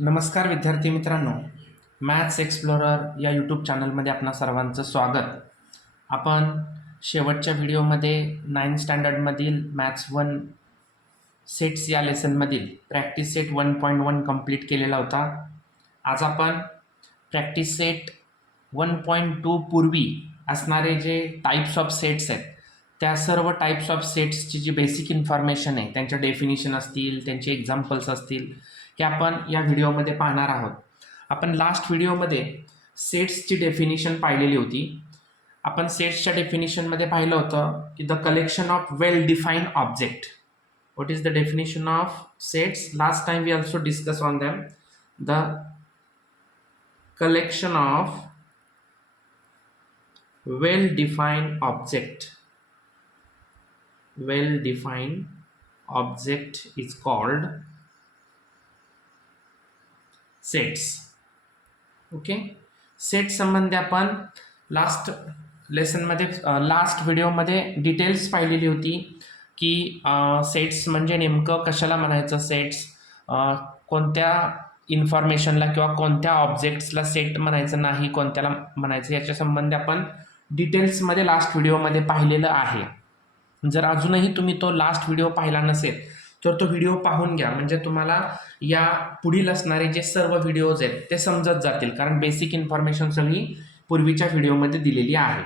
नमस्कार विद्यार्थी मित्रांनो, मॅथ्स एक्सप्लोरर या यूट्यूब चॅनलमध्ये आपणा सर्वांचं स्वागत. आपण शेवटच्या व्हिडिओमध्ये 9th स्टँडर्डमधील मॅथ्स 1 सेट्स या लेसनमधील प्रॅक्टिस सेट 1.1 कंप्लीट केलेला होता. आज आपण प्रॅक्टिस सेट 1.2 पूर्वी असणारे जे टाईप्स ऑफ सेट्स आहेत त्या सर्व टाईप्स ऑफ सेट्सची जी बेसिक इन्फॉर्मेशन आहे, त्यांच्या डेफिनिशन असतील, त्यांचे एक्झाम्पल्स असतील, हे आपण या व्हिडिओमध्ये पाहणार आहोत. आपण लास्ट व्हिडिओमध्ये सेट्सची डेफिनिशन पाहिलेली होती. आपण सेट्सच्या डेफिनिशनमध्ये पाहिलं होतं की the collection of well defined object. What is the definition of sets? Last time we also discuss on them. The collection of well-defined object is called sets. Okay, set संबंधी आपण last लेसनमध्ये last व्हिडिओमध्ये details पाहिलेली होती की sets म्हणजे नेमकं कशाला म्हणायचं, सेट्स कोणत्या इन्फॉर्मेशनला किंवा कोणत्या ऑब्जेक्ट्सला सेट म्हणायचं नाही, कोणत्याला म्हणायचं, याच्या संबंधी आपण डिटेल्समध्ये लास्ट व्हिडिओमध्ये पाहिलेलं आहे. जर अजूनही तुम्ही तो लास्ट व्हिडिओ पाहिला नसेल तर तो व्हिडिओ पाहून घ्या, म्हणजे तुम्हाला या पुढील असणारे जे सर्व व्हिडिओज आहेत ते समजत जातील, कारण बेसिक इन्फॉर्मेशन सगळी पूर्वीच्या व्हिडिओमध्ये दिलेली आहे.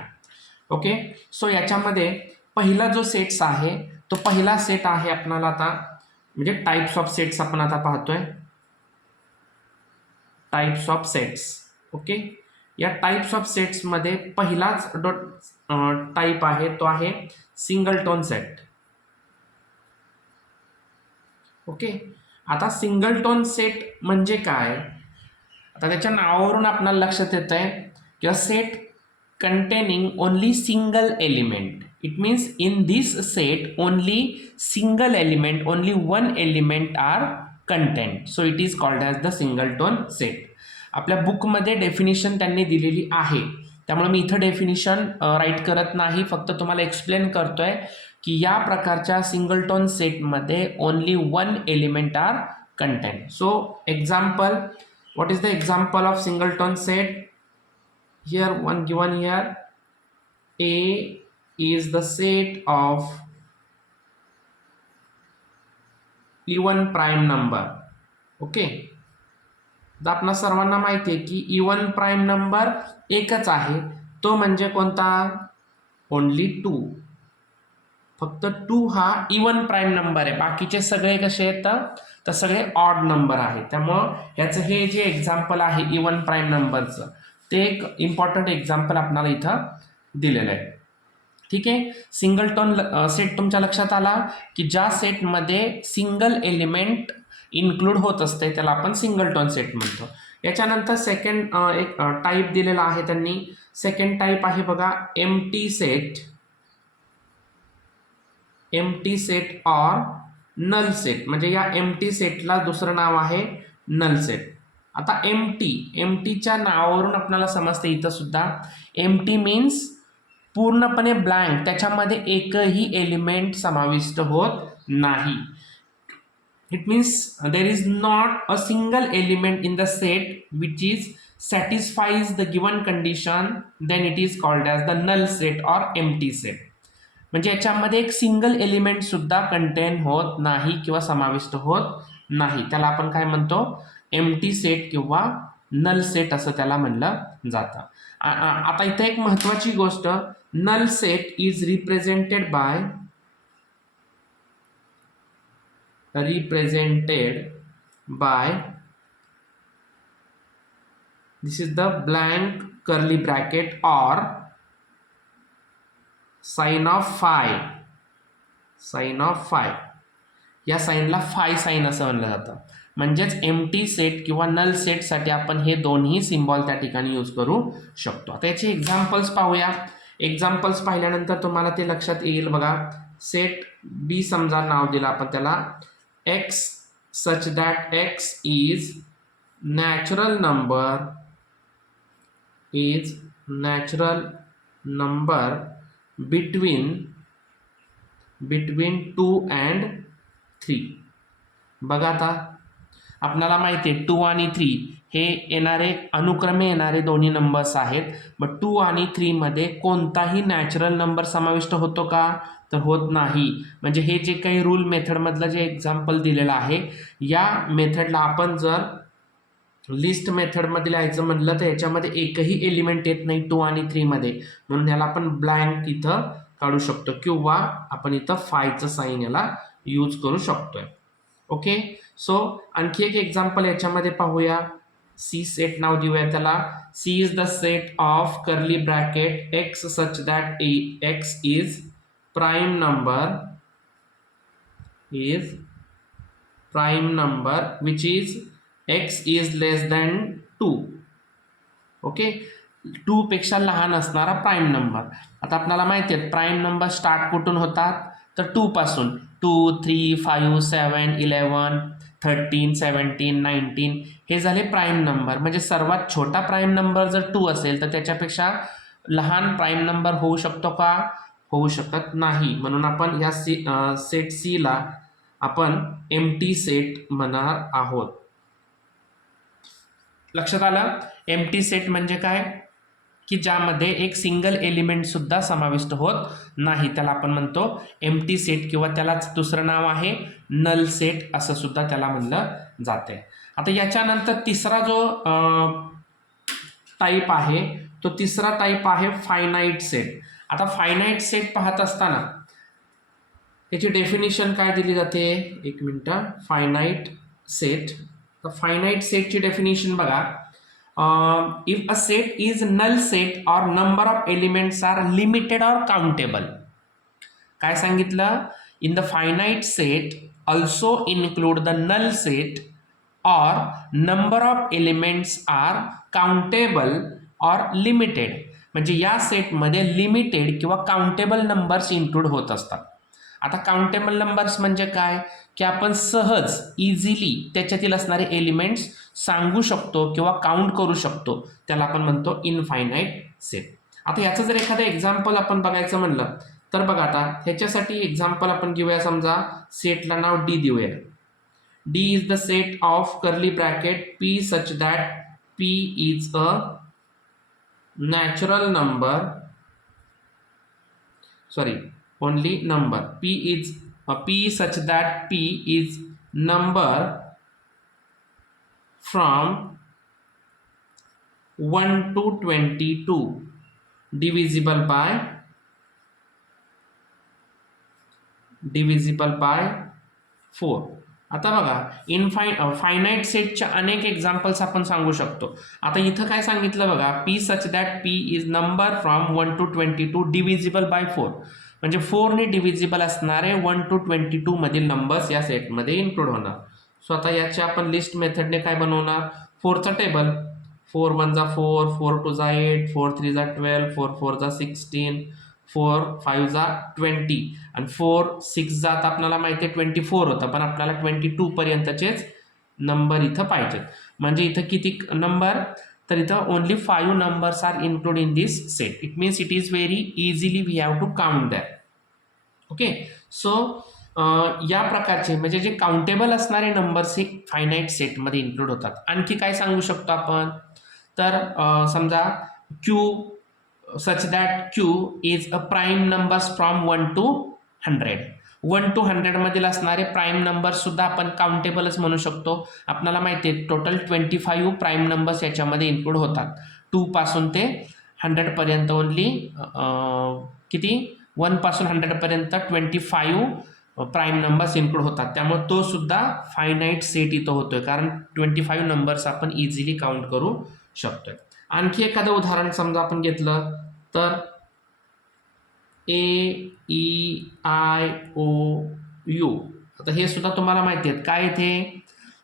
ओके, सो याच्यामध्ये पहिला जो सेट्स आहे तो पहिला सेट आहे आपल्याला आता, म्हणजे टाईप्स ऑफ सेट्स आपण आता पाहतोय. Types of sets. ओके, या टाइप्स ऑफ सेट्स मध्ये पहिलाच टाइप आहे तो आहे सिंगलटोन सेट. ओके, आता सिंगलटोन सेट म्हणजे काय? आता त्याच्या नावावरून आपल्याला लक्षात येत आहे की set containing only single element. It means in this set only single element, only one element are contained. So it is called as the singleton set. आपल्या बुकमध्ये डेफिनिशन त्यांनी दिलेली आहे, त्यामुळे मी इथं डेफिनिशन राईट करत नाही, फक्त तुम्हाला एक्सप्लेन करतोय की या प्रकारच्या सिंगलटोन सेटमध्ये only one element are content. So example, what is the example of singleton set? Here one given here, A is the set of even prime number. Okay, तर आपणा सर्वांना माहिती आहे की इवन प्राइम नंबर एकच आहे, तो म्हणजे कोणता? ओनली 2. फक्त 2 हा इवन प्राइम नंबर आहे, बाकीचे सगळे कसे आहेत तर सगळे ऑड नंबर आहेत. त्यामुळं याचं हे जे एक्झाम्पल आहे इवन प्राइम नंबरचं, ते एक इम्पॉर्टंट एक्झाम्पल आपल्याला इथं दिलेलं आहे. ठीक आहे, सिंगलटोन सेट तुमच्या लक्षात आला की ज्या सेटमध्ये सिंगल एलिमेंट इन्क्लूड होत असते त्याला आपण सिंगलटोन सेट म्हणतो. याच्यानंतर सेकंड एक टाईप दिलेला आहे त्यांनी. सेकंड टाईप आहे बघा empty set. Empty set or null set, म्हणजे या एम्प्टी सेटला दुसरं नाव आहे नल सेट. आता एम्प्टीच्या नावावरून आपल्याला समजते इथं सुद्धा एम्प्टी मीन्स पूर्णपणे ब्लँक, त्याच्यामध्ये एकही एलिमेंट समाविष्ट होत नाही. It means there is not a single element in the set which is satisfies the given condition, then it is called as the null set or empty set. म्हणजे याच्यामध्ये एक single element सुद्धा content होत नाही किंवा समाविष्ट होत नाही, त्याला आपण काय म्हणतो? एम्प्टी सेट किंवा नल सेट असं त्याला म्हणलं जातं. आता इथे एक महत्वाची गोष्ट, null set is represented by this is the blank curly bracket or sign of phi. या साइनला फाय साइन असं म्हणलं जातं. म्हणजेच एम्प्टी सेट किंवा नल सेटसाठी आपण हे दोन्ही सिम्बॉल त्या ठिकाणी यूज करू शकतो. आता याचे एक्झाम्पल्स पाहूया. एक्झाम्पल्स पाहिल्यानंतर तुम्हाला ते लक्षात येईल बघा. सेट बी समजा नाव दिलं आपण त्याला, x such that X is natural number between 2 and 3. बघा आता आपल्याला माहिती आहे 2 आणि 3 हे येणारे अनुक्रमे येणारे दोन्ही नंबर्स आहेत. बट 2 आणि 3 मध्ये कोणताही नॅचरल नंबर समाविष्ट होतो का? तर होत नाही. म्हणजे हे जे काही रूल मेथडमधलं जे एक्झाम्पल दिलेलं आहे, या मेथडला आपण जर लिस्ट मेथडमध्ये लिहायचं म्हणलं तर याच्यामध्ये एकही एलिमेंट येत नाही 2 आणि 3 मध्ये, म्हणून याला आपण ब्लँक इथं काढू शकतो किंवा आपण इथं फायचं साईन याला यूज करू शकतोय. ओके, सो आणखी एक एक्झाम्पल याच्यामध्ये पाहूया. सी सेट नाव देऊया त्याला. C is the set of curly bracket X such that X is prime number which is x is less than 2. Okay, 2 पेक्षा लहान असणारा प्राईम नंबर. आता आपल्याला माहिती आहे प्राईम नंबर स्टार्ट कुठून होतात? तर 2 पासून. 2, 3, 5, 7, 11, 13, 17, 19 हे झाले प्राईम नंबर. म्हणजे सर्वात छोटा प्राईम नंबर जर 2 असेल तर त्याच्यापेक्षा लहान प्राईम नंबर होऊ शकतो का? होऊ शकत नाही. म्हणून आपण या सेट सी ला आपण एम्प्टी सेट म्हणणार आहोत. लक्षात आलं? एम्प्टी सेट म्हणजे काय? की ज्यामध्ये एक सिंगल एलिमेंट सुद्धा समाविष्ट होत नाही, त्याला आपण म्हणतो एम्प्टी सेट किंवा त्यालाच दुसरं नाव आहे नल सेट असं सुद्धा त्याला म्हणलं जाते. आता याच्यानंतर तिसरा जो टाईप आहे तो तिसरा टाईप आहे फायनाईट सेट. आता फायनाईट सेट पाहत असताना त्याची डेफिनेशन काय दिली जाते? एक मिनिट. फायनाईट सेट, तर फायनाईट सेटची डेफिनेशन बघा. If a set is null set और number of elements are limited और काउंटेबल. काय सांगितलं? In the finite set also include the null set और number of elements are countable और limited. म्हणजे या सेटमध्ये लिमिटेड किंवा काउंटेबल नंबर्स इन्क्लूड होत असतात. आता काउंटेबल नंबर्स म्हणजे काय? की आपण सहज इझिली त्याच्यातील असणारे एलिमेंट्स सांगू शकतो किंवा काउंट करू शकतो, त्याला आपण म्हणतो इनफायनाईट सेट. आता याचं जर एखादं एक्झाम्पल आपण बघायचं म्हणलं तर बघा, आता ह्याच्यासाठी एक्झाम्पल आपण घेऊया. समजा सेटला नाव डी देऊया. D is the set of curly bracket P such that P is a natural number, sorry only number. P such that P is number from 1 to 22 divisible by 4. आता बघा फायनाईट सेटच्या अनेक examples आपण सांगू शकतो. आता इथं काय सांगितलं बघा, P such that P is number from 1 to 22 divisible by 4. म्हणजे 4 ने डिव्हिजिबल असणारे 1 to 22 मधील नंबर्स या सेटमध्ये इन्क्लूड होणार. सो आता याची आपण लिस्ट मेथडने काय बनवणार? 4चा टेबल. 4 1 जा 4, 4 2 जा 8, 4 3 जा 12, 4 4 जा 16, 4 5 जा 20 आणि 4 6 जात आपल्याला माहिती आहे 24 होतं, पण आपल्याला 22 पर्यंतचेच नंबर इथं पाहिजेत. म्हणजे इथं किती नंबर? तर इथं only 5 numbers are include in this set. It means it is very easily we have to count that. Okay, so या प्रकारचे म्हणजे जे काउंटेबल असणारे नंबर्स हे फायनाईट सेटमध्ये इन्क्लूड होतात. आणखी काय सांगू शकतो आपण? तर समजा Q such that Q is a prime numbers from 1 to 100. 1 to 100 मधील असणारे प्राईम नंबर्स सुद्धा आपण काउंटेबलच म्हणू शकतो. आपल्याला माहिती आहे टोटल 25 प्राईम नंबर्स याच्यामध्ये इन्क्लूड होतात. 2 पासून ते 100 पर्यंत ओनली किती? 1 पासून 100 पर्यंत 25 प्राईम नंबर्स इन्क्लूड होतात. त्यामुळे तो सुद्धा फायनाईट सेट इथं होतोय, कारण 25 नंबर्स आपण इझिली काउंट करू शकतोय. आणखी एखादं उदाहरण समजा आपण घेतलं तर AEIOU. आता हे सुद्धा तुम्हाला माहिती आहेत काय इथे?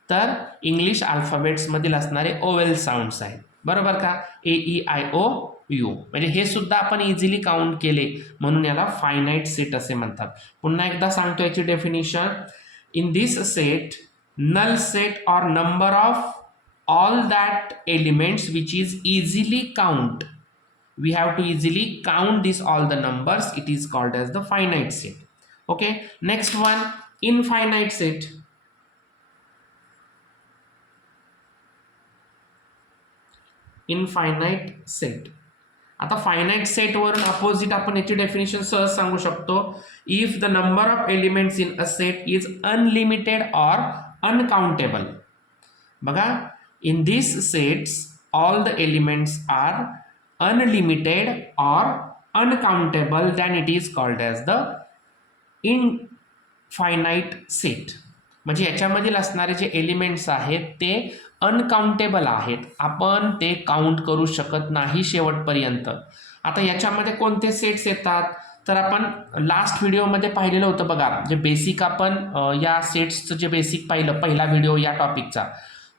तर इंग्लिश अल्फाबेट्स मधील असणारे ओवेल साऊंड्स आहेत, बरोबर का? AEIOU म्हणजे हे सुद्धा आपण इझिली काउंट केले म्हणून याला फायनाईट सेट असे म्हणतात. पुन्हा एकदा सांगतो याची definition. In this set null set और number of all that elements which is easily count, we have to easily count this all the numbers, it is called as the finite set. Okay, next one, infinite set. Infinite set. आता finite सेटवरून opposite आपण याची definition सहज सांगू शकतो. If the number of elements in a set is unlimited or uncountable. बघा, in this sets all the elements are unlimited or uncountable, then it is called as the infinite set. म्हणजे याच्यामधील असणारे जे elements आहेत ते uncountable आहेत, आपण ते काउंट करू शकत नाही शेवटपर्यंत. आता याच्यामध्ये कोणते सेट्स येतात, तर आपण लास्ट व्हिडिओमध्ये पाहिलेलं होतं बघा, जे बेसिक आपण या सेट्सचं जे बेसिक पाहिलं, पहिला व्हिडिओ या टॉपिकचा,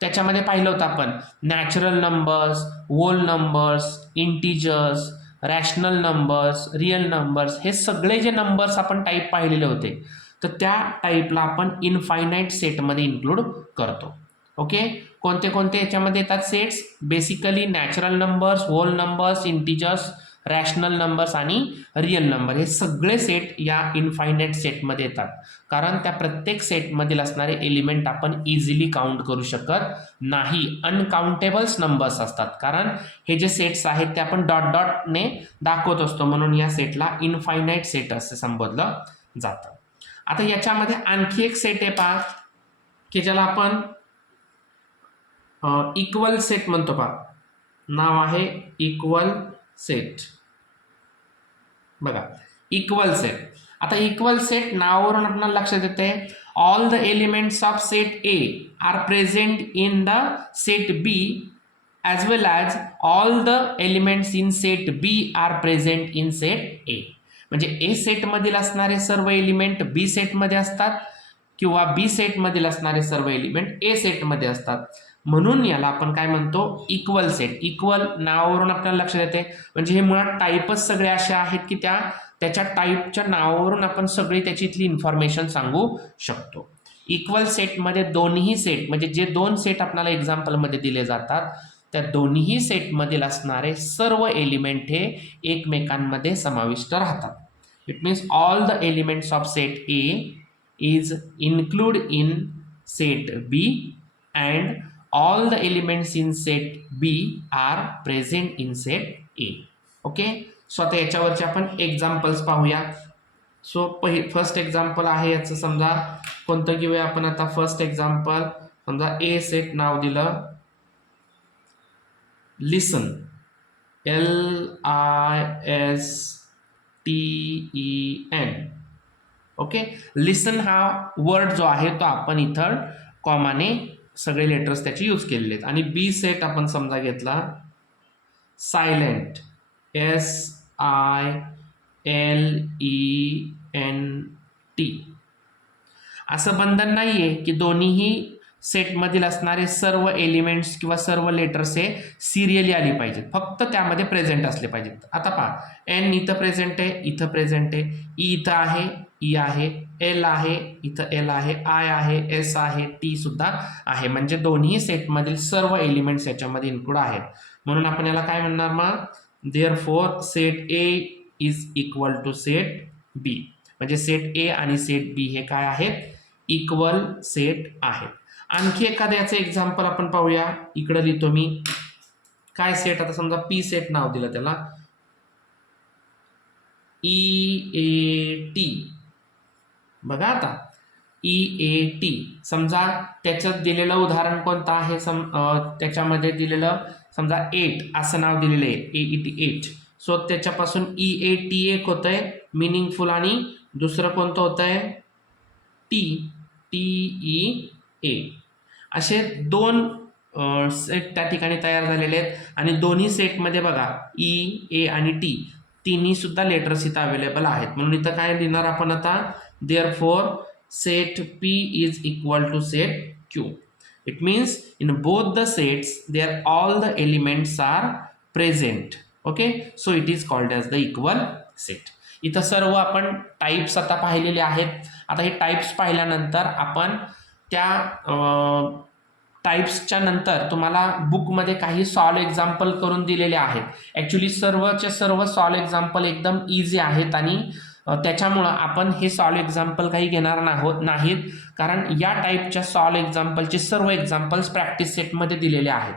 त्याच्यामध्ये पाहिलं होतं आपण natural numbers, whole numbers, integers, rational numbers, real numbers, हे सगळे जे नंबर्स आपण टाईप पाहिलेले होते, तर त्या टाईपला आपण इनफायनाईट सेटमध्ये इन्क्लूड करतो. ओके, कोणते कोणते याच्यामध्ये येतात sets? Basically natural numbers, whole numbers, integers, rational numbers आणि रिअल नंबर, हे सगळे सेट या इनफायनाईट सेटमध्ये येतात. कारण त्या प्रत्येक सेटमधील असणारे एलिमेंट आपण इझिली काउंट करू शकत नाही, अनकाउंटेबल्स नंबर्स असतात. कारण हे जे सेट्स आहेत ते आपण डॉट डॉटने दाखवत असतो, म्हणून या सेटला इनफायनाईट सेट असं संबोधलं जातं. आता याच्यामध्ये आणखी एक सेट आहे पहा, की ज्याला आपण इक्वल सेट म्हणतो पहा. नाव आहे इक्वल सेट. बघा, इक्वल सेट. आता इक्वल सेट नावावरून आपल्याला लक्षात येते, all the elements of set A are present in the set B as well as all the elements in set B are present in set A. म्हणजे A सेटमधील असणारे सर्व element बी सेटमध्ये असतात किंवा बी सेटमधील असणारे सर्व एलिमेंट ए सेटमध्ये असतात. म्हणून याला आपण काय म्हणतो? Equal set. इक्वल नावावरून आपल्याला लक्षात येते, म्हणजे हे मुळात टाईपच सगळे असे आहेत की त्याच्या टाईपच्या नावावरून आपण सगळी त्याच्यातली इन्फॉर्मेशन सांगू शकतो. इक्वल सेटमध्ये दोन्ही सेट, म्हणजे जे दोन सेट आपल्याला एक्झाम्पलमध्ये दिले जातात, त्या दोन्ही सेटमधील असणारे सर्व एलिमेंट हे एकमेकांमध्ये समाविष्ट राहतात. It means all the elements of set A is include in set B and all the elements in set B are present in set A. Okay, so आता याच्यावरचे आपण एक्झाम्पल्स पाहूया. सो फर्स्ट एक्झाम्पल आहे याचं, समजा कोणतं घेऊया आपण आता. फर्स्ट एक्झाम्पल समजा ए सेट नाव दिलं लिसन, LISTEN. ओके, लिसन हा वर्ड जो आहे तो आपण इथं कॉमाने सगळे लेटर्स त्याचे यूज केलेले आहेत. आणि बी सेट आपण समजा घेतला सायलेंट, SILENT. असं बंधन नाही आहे की दोन्हीही सेटमधील असणारे सर्व एलिमेंट्स किंवा सर्व लेटर्स हे सिरियली आली पाहिजेत, फक्त त्यामध्ये प्रेझेंट असले पाहिजेत. आता पहा, एन इथं प्रेझेंट आहे, इथं प्रेझेंट आहे, ई इथं आहे, ई आहे, एल आहे, इथं एल आहे, आय आहे, एस आहे, टी सुद्धा आहे. म्हणजे दोन्ही सेटमधील सर्व एलिमेंट्स याच्यामध्ये इन्क्लूड आहेत. म्हणून आपण याला काय म्हणणार मग? Therefore set A is equal to set B. म्हणजे सेट ए आणि सेट बी हे काय आहेत? इक्वल सेट आहेत. आणखी एखाद्याचं एक्झाम्पल आपण पाहूया. इकडं लिहितो मी काय सेट. आता समजा पी सेट नाव दिलं त्याला, EAT. बघा आता EAT, समजा त्याच्यात दिलेलं उदाहरण कोणतं आहे? त्याच्यामध्ये दिलेलं समजा 8 असं नाव दिलेलं आहे, AET 8. सो त्याच्यापासून EAT एक होतंय मिनिंगफुल, आणि दुसरं कोणतं होतंय? TEA. असे दोन सेट त्या ठिकाणी तयार झालेले आहेत. आणि दोन्ही सेटमध्ये बघा E, A आणि T तिन्ही सुद्धा लेटर्स इथं अवेलेबल आहेत. म्हणून इथं काय लिहिणार आपण आता? Therefore set P is equal to set Q. It means in both the sets there all the elements are present. Okay, so it is called as the equal set. इथं सर्व आपण टाइप्स आता पाहिलेले आहेत. आता हे टाइप्स पाहिल्यानंतर आपण त्या टाइप्सच्या नंतर तुम्हाला बुकमध्ये काही सॉल्व एक्झाम्पल करून दिलेले आहेत. ॲक्च्युली सर्वचे सर्व सॉल्व एक्झाम्पल एकदम इझी आहेत, आणि त्याच्यामुळं आपण हे सॉल्व एक्झाम्पल काही घेणार नाहीत, कारण या टाईपच्या सॉल्व एक्झाम्पलचे सर्व एक्झाम्पल्स प्रॅक्टिस सेटमध्ये दिलेले आहेत.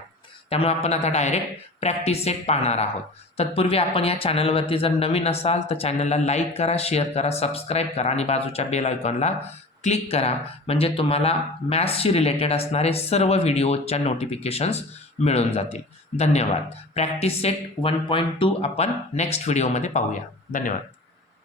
त्यामुळे आपण आता डायरेक्ट प्रॅक्टिस सेट पाहणार आहोत. तत्पूर्वी आपण या चॅनलवरती जर नवीन असाल तर चॅनलला लाईक करा, शेअर करा, सबस्क्राईब करा आणि बाजूच्या बेल आयकॉनला क्लिक करा, म्हणजे तुम्हाला मॅथ्सशी रिलेटेड असणारे सर्व व्हिडिओच्या नोटिफिकेशन्स मिळून जातील. धन्यवाद. प्रॅक्टिस सेट 1.2 आपण नेक्स्ट व्हिडिओमध्ये पाहूया. धन्यवाद.